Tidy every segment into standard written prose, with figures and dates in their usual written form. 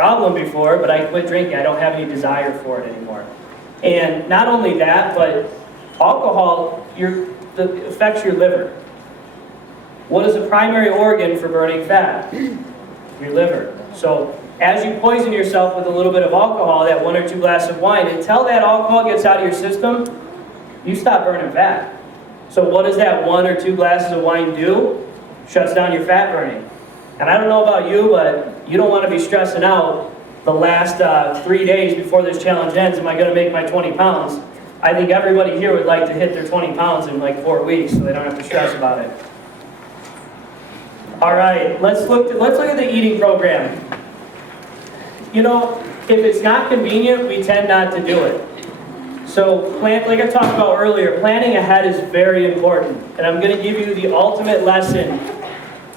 problem before, but I quit drinking. I don't have any desire for it anymore. And not only that, but alcohol affects your liver. What is the primary organ for burning fat? Your liver. So as you poison yourself with a little bit of alcohol, that 1 or 2 glasses of wine, until that alcohol gets out of your system, you stop burning fat. So what does that 1 or 2 glasses of wine do? Shuts down your fat burning. And I don't know about you, but you don't want to be stressing out the last 3 days before this challenge ends. Am I going to make my 20 pounds? I think everybody here would like to hit their 20 pounds in like 4 weeks, so they don't have to stress about it. All right, let's look at the eating program. You know, if it's not convenient, we tend not to do it. So, like I talked about earlier, planning ahead is very important. And I'm going to give you the ultimate lesson.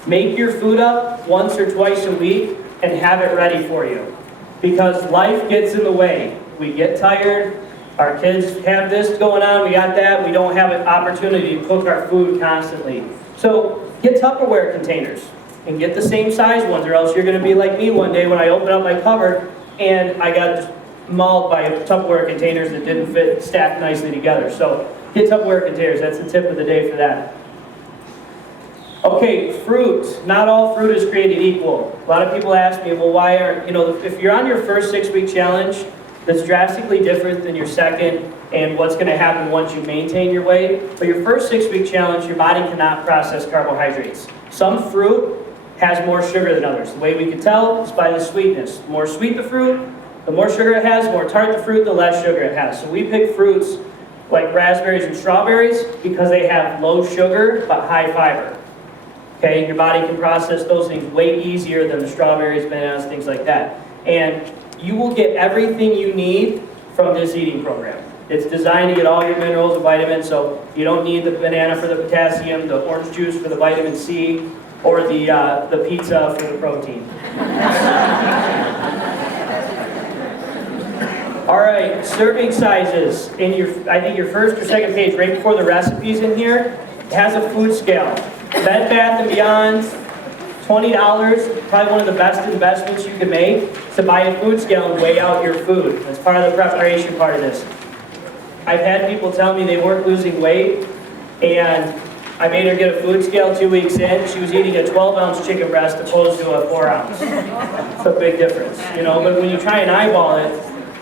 Make your food up once or twice a week and have it ready for you. Because life gets in the way. We get tired, our kids have this going on, we got that, we don't have an opportunity to cook our food constantly. So get Tupperware containers and get the same size ones, or else you're going to be like me one day when I open up my cupboard and I got mauled by Tupperware containers that didn't fit stacked nicely together. So get Tupperware containers, that's the tip of the day for that. Okay, fruit. Not all fruit is created equal. A lot of people ask me, well, why aren't, if you're on your first 6-week challenge, that's drastically different than your second and what's going to happen once you maintain your weight. But your first 6-week challenge, your body cannot process carbohydrates. Some fruit has more sugar than others. The way we can tell is by the sweetness. The more sweet the fruit, the more sugar it has. The more tart the fruit, the less sugar it has. So we pick fruits like raspberries and strawberries because they have low sugar but high fiber. Okay, your body can process those things way easier than the strawberries, bananas, things like that. And you will get everything you need from this eating program. It's designed to get all your minerals and vitamins, so you don't need the banana for the potassium, the orange juice for the vitamin C, or the pizza for the protein. All right, serving sizes. I think your first or second page, right before the recipes in here, it has a food scale. Bed Bath & Beyond, $20, probably one of the best investments you can make, to buy a food scale and weigh out your food. That's part of the preparation part of this. I've had people tell me they weren't losing weight, and I made her get a food scale 2 weeks in. She was eating a 12-ounce chicken breast opposed to a 4-ounce. It's a big difference, But when you try and eyeball it,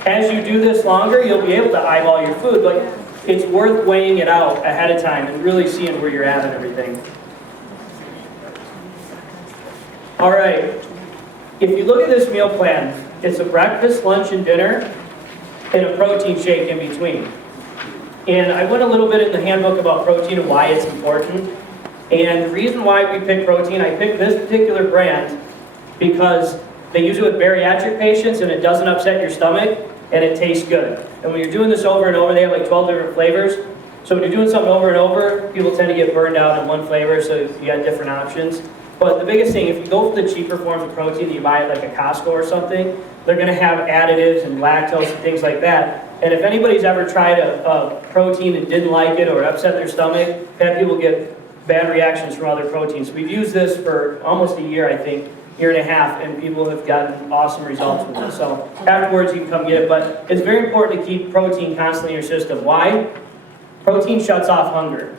as you do this longer, you'll be able to eyeball your food, but it's worth weighing it out ahead of time and really seeing where you're at and everything. All right, if you look at this meal plan, it's a breakfast, lunch, and dinner, and a protein shake in between. And I went a little bit in the handbook about protein and why it's important. And the reason why we pick protein, I picked this particular brand because they use it with bariatric patients and it doesn't upset your stomach and it tastes good. And when you're doing this over and over, they have like 12 different flavors. So when you're doing something over and over, people tend to get burned out on one flavor, so you got different options. But the biggest thing, if you go for the cheaper forms of protein that you buy at like a Costco or something, they're going to have additives and lactose and things like that. And if anybody's ever tried a protein and didn't like it or upset their stomach, had people get bad reactions from other proteins. We've used this for almost a year, I think, year and a half, and people have gotten awesome results with it. So afterwards, you can come get it. But it's very important to keep protein constantly in your system. Why? Protein shuts off hunger.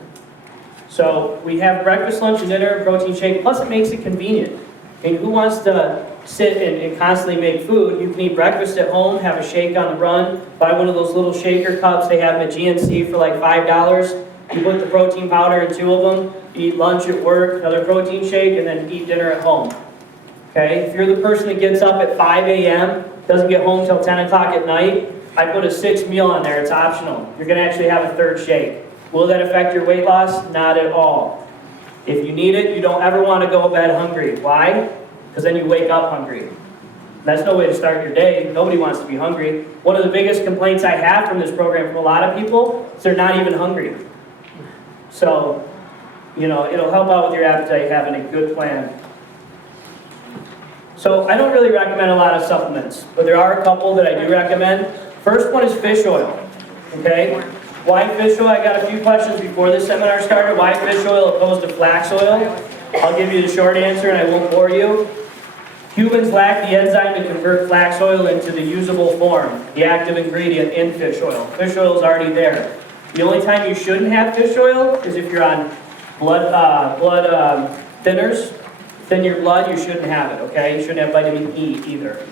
So we have breakfast, lunch, and dinner, protein shake, plus it makes it convenient. I mean, who wants to sit and constantly make food? You can eat breakfast at home, have a shake on the run, buy one of those little shaker cups they have at GNC for like $5. You put the protein powder in 2 of them, you eat lunch at work, another protein shake, and then eat dinner at home. Okay? If you're the person that gets up at 5 a.m., doesn't get home till 10 o'clock at night, I put a 6 meal on there. It's optional. You're going to actually have a 3rd shake. Will that affect your weight loss? Not at all. If you need it, you don't ever want to go to bed hungry. Why? Because then you wake up hungry. That's no way to start your day. Nobody wants to be hungry. One of the biggest complaints I have from this program from a lot of people is they're not even hungry. So, it'll help out with your appetite having a good plan. So I don't really recommend a lot of supplements, but there are a couple that I do recommend. First one is fish oil. Okay? Why fish oil? I got a few questions before this seminar started. Why fish oil opposed to flax oil? I'll give you the short answer and I won't bore you. Humans lack the enzyme to convert flax oil into the usable form, the active ingredient in fish oil. Fish oil is already there. The only time you shouldn't have fish oil is if you're on blood thinners. Thin your blood, you shouldn't have it, okay? You shouldn't have vitamin E either,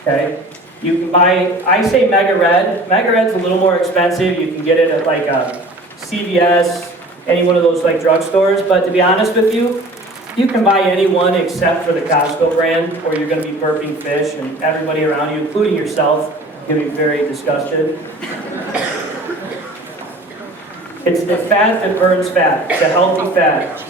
okay? You can buy, I say Mega Red. Mega Red's a little more expensive. You can get it at like a CVS, any one of those like drugstores. But to be honest with you, you can buy any one except for the Costco brand, or you're going to be burping fish, and everybody around you, including yourself, is going to be very disgusted. It's the fat that burns fat. It's a healthy fat.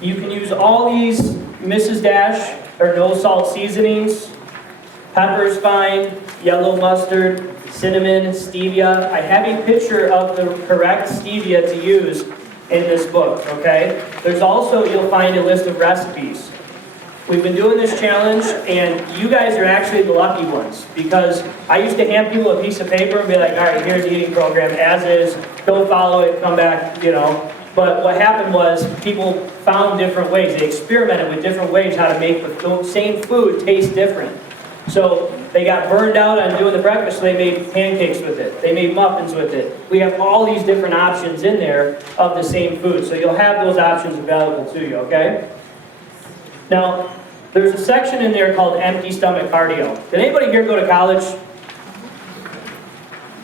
You can use all these Mrs. Dash or no salt seasonings. Pepper's fine, yellow mustard, cinnamon, stevia. I have a picture of the correct stevia to use in this book, okay? There's also, you'll find a list of recipes. We've been doing this challenge, and you guys are actually the lucky ones, because I used to hand people a piece of paper and be like, all right, here's the eating program, as is, go follow it, come back, you know. But what happened was people found different ways. They experimented with different ways how to make the same food taste different. So they got burned out on doing the breakfast, so they made pancakes with it. They made muffins with it. We have all these different options in there of the same food. So you'll have those options available to you, okay? Now, there's a section in there called empty stomach cardio. Did anybody here go to college?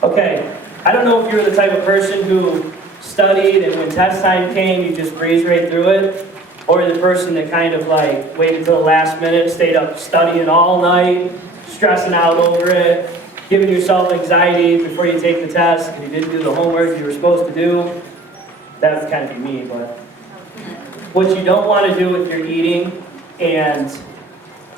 Okay. I don't know if you're the type of person who studied and when test time came, you just breezed right through it, or the person that kind of like waited till the last minute, stayed up studying all night, stressing out over it, giving yourself anxiety before you take the test because you didn't do the homework you were supposed to do. That would kind of be me, but what you don't want to do with your eating and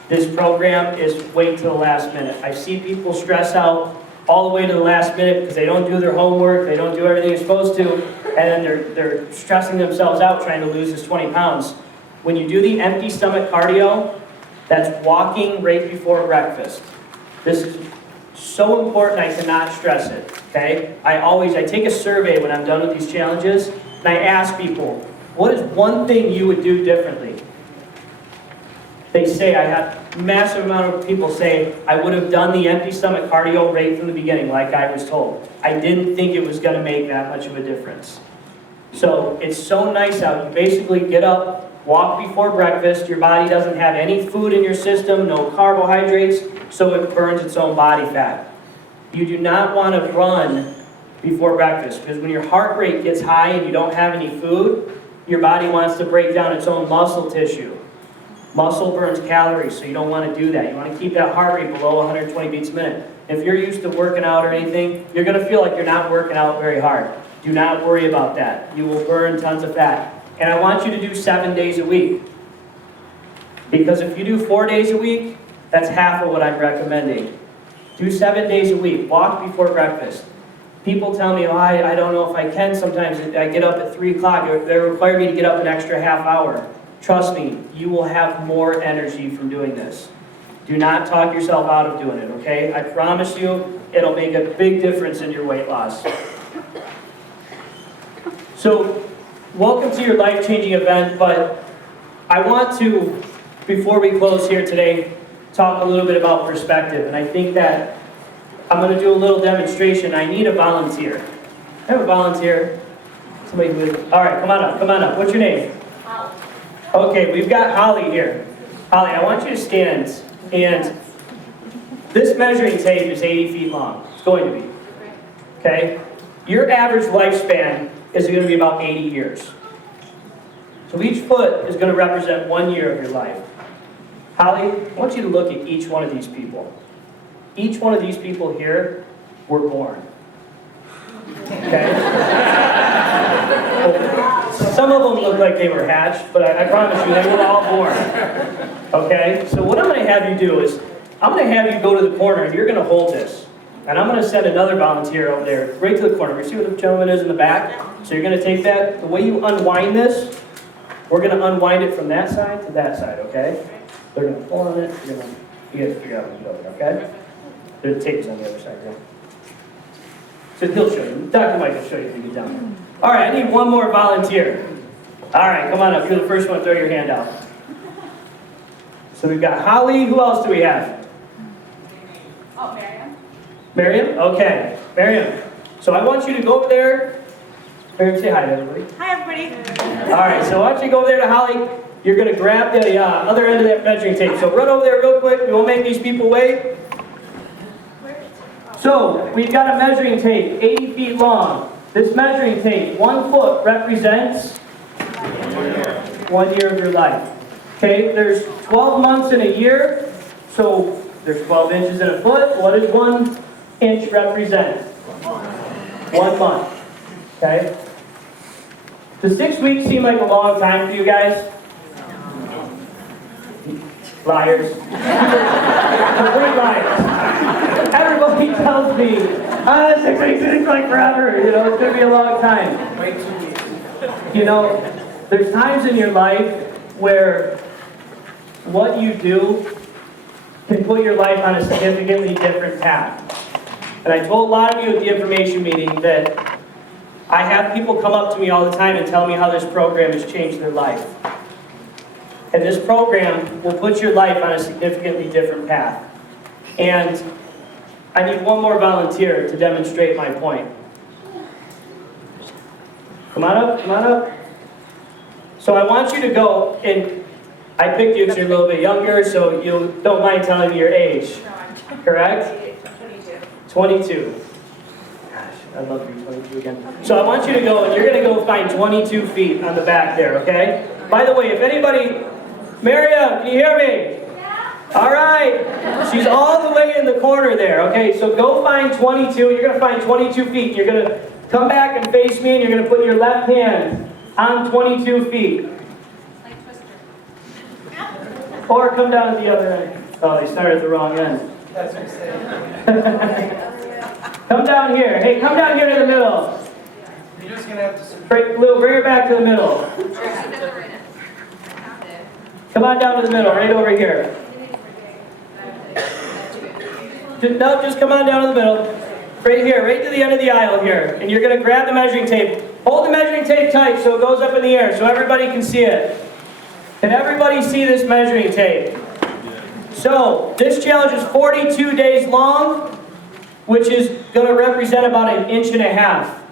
this program is wait till the last minute. I see people stress out all the way to the last minute because they don't do their homework, they don't do everything they're supposed to, and then they're stressing themselves out trying to lose this 20 pounds. When you do the empty stomach cardio, that's walking right before breakfast. This is so important, I cannot stress it, okay? I take a survey when I'm done with these challenges, and I ask people, what is one thing you would do differently? They say, I have a massive amount of people say, I would have done the empty stomach cardio right from the beginning, like I was told. I didn't think it was going to make that much of a difference. So it's so nice out. You basically get up, walk before breakfast. Your body doesn't have any food in your system, no carbohydrates, so it burns its own body fat. You do not want to run before breakfast, because when your heart rate gets high and you don't have any food, your body wants to break down its own muscle tissue. Muscle burns calories, so you don't want to do that. You want to keep that heart rate below 120 beats a minute. If you're used to working out or anything, you're going to feel like you're not working out very hard. Do not worry about that. You will burn tons of fat. And I want you to do 7 days a week. Because if you do 4 days a week, that's half of what I'm recommending. Do 7 days a week. Walk before breakfast. People tell me, oh, I don't know if I can sometimes. I get up at 3 o'clock. They require me to get up an extra half hour. Trust me, you will have more energy from doing this. Do not talk yourself out of doing it, okay? I promise you, it'll make a big difference in your weight loss. So, welcome to your life-changing event, but I want to, before we close here today, talk a little bit about perspective. And I think that I'm going to do a little demonstration. I need a volunteer. I have a volunteer. Somebody who, all right, come on up. What's your name? Okay, we've got Holly here. Holly, I want you to stand, and this measuring tape is 80 feet long. It's going to be. Okay? Your average lifespan is going to be about 80 years. So each foot is going to represent 1 year of your life. Holly, I want you to look at each one of these people. Each one of these people here were born. Okay? Some of them look like they were hatched, but I promise you, they were all born. Okay? So what I'm going to have you do is, I'm going to have you go to the corner, and you're going to hold this. And I'm going to send another volunteer over there, right to the corner. You see what the gentleman is in the back? So you're going to take that. The way you unwind this, we're going to unwind it from that side to that side, okay? They're going to pull on it. You guys figure out what to do, okay? The tape's on the other side, right? So he'll show you. Dr. Mike will show you if you get down there. All right, I need one more volunteer. All right, come on up. You're the first one. Throw your hand out. So we've got Holly. Who else do we have? Oh, Miriam. Miriam? Okay. Miriam. So I want you to go over there. Miriam, say hi to everybody. Hi, everybody. All right, so I want you to go over there to Holly. You're going to grab the other end of that measuring tape. So run over there real quick. We won't make these people wait. So we've got a measuring tape, 80 feet long. This measuring tape, 1 foot, represents 1 year of your life. Okay, there's 12 months in a year, so there's 12 inches in a foot. What does 1 inch represent? 1 month. Okay? Does 6 weeks seem like a long time for you guys? Liars. Complete liars. Everybody tells me, 6 weeks seems like forever. You know, it's going to be a long time. Wait 2 weeks. You know, there's times in your life where what you do can put your life on a significantly different path. And I told a lot of you at the information meeting that I have people come up to me all the time and tell me how this program has changed their life. And this program will put your life on a significantly different path. And I need one more volunteer to demonstrate my point. Come on up, come on up. So I want you to go, and I picked you because you're a little bit younger, so you don't mind telling me your age, No, I'm correct? 22. 22. Gosh, I love you, 22 again. So I want you to go, and you're going to go find 22 feet on the back there, okay? By the way, if anybody, Miriam, can you hear me? All right. She's all the way in the corner there, okay? So go find 22. You're going to find 22 feet. You're going to come back and face me, and you're going to put your left hand on 22 feet. Like Twister. Or come down to the other end. Oh, they started at the wrong end. That's what I'm saying. Come down here. Hey, come down here to the middle. You're just gonna have to. Lou, bring her back to the middle. Come on down to the middle, right over here. No, just come on down to the middle. Right here, right to the end of the aisle here. And you're going to grab the measuring tape. Hold the measuring tape tight so it goes up in the air so everybody can see it. Can everybody see this measuring tape? So, this challenge is 42 days long, which is going to represent about 1.5 inches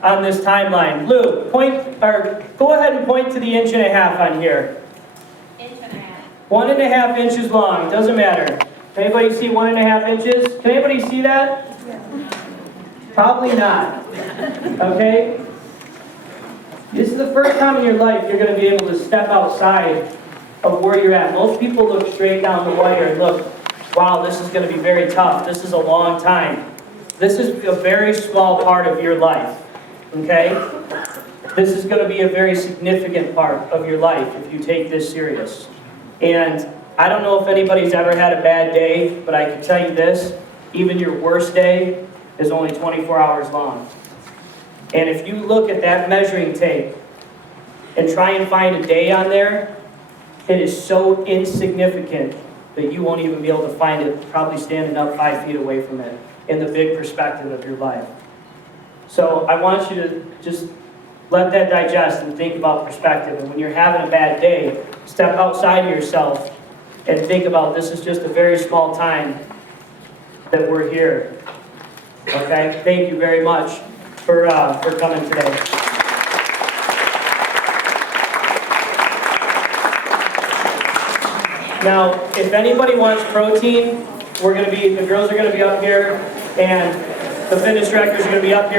on this timeline. Lou, go ahead and point to the 1.5 inches on here. 1.5 inches long, doesn't matter. Anybody see 1.5 inches? Can anybody see that? Probably not. Okay? This is the first time in your life you're going to be able to step outside of where you're at. Most people look straight down the wire and look, wow, this is going to be very tough. This is a long time. This is a very small part of your life. Okay? This is going to be a very significant part of your life if you take this serious. And I don't know if anybody's ever had a bad day, but I can tell you this, even your worst day is only 24 hours long. And if you look at that measuring tape and try and find a day on there, it is so insignificant that you won't even be able to find it probably standing up 5 feet away from it in the big perspective of your life. So I want you to just let that digest and think about perspective. And when you're having a bad day, step outside of yourself and think about this is just a very small time that we're here. Okay? Thank you very much for coming today. Now, if anybody wants protein, the girls are going to be up here, and the fitness directors are going to be up here.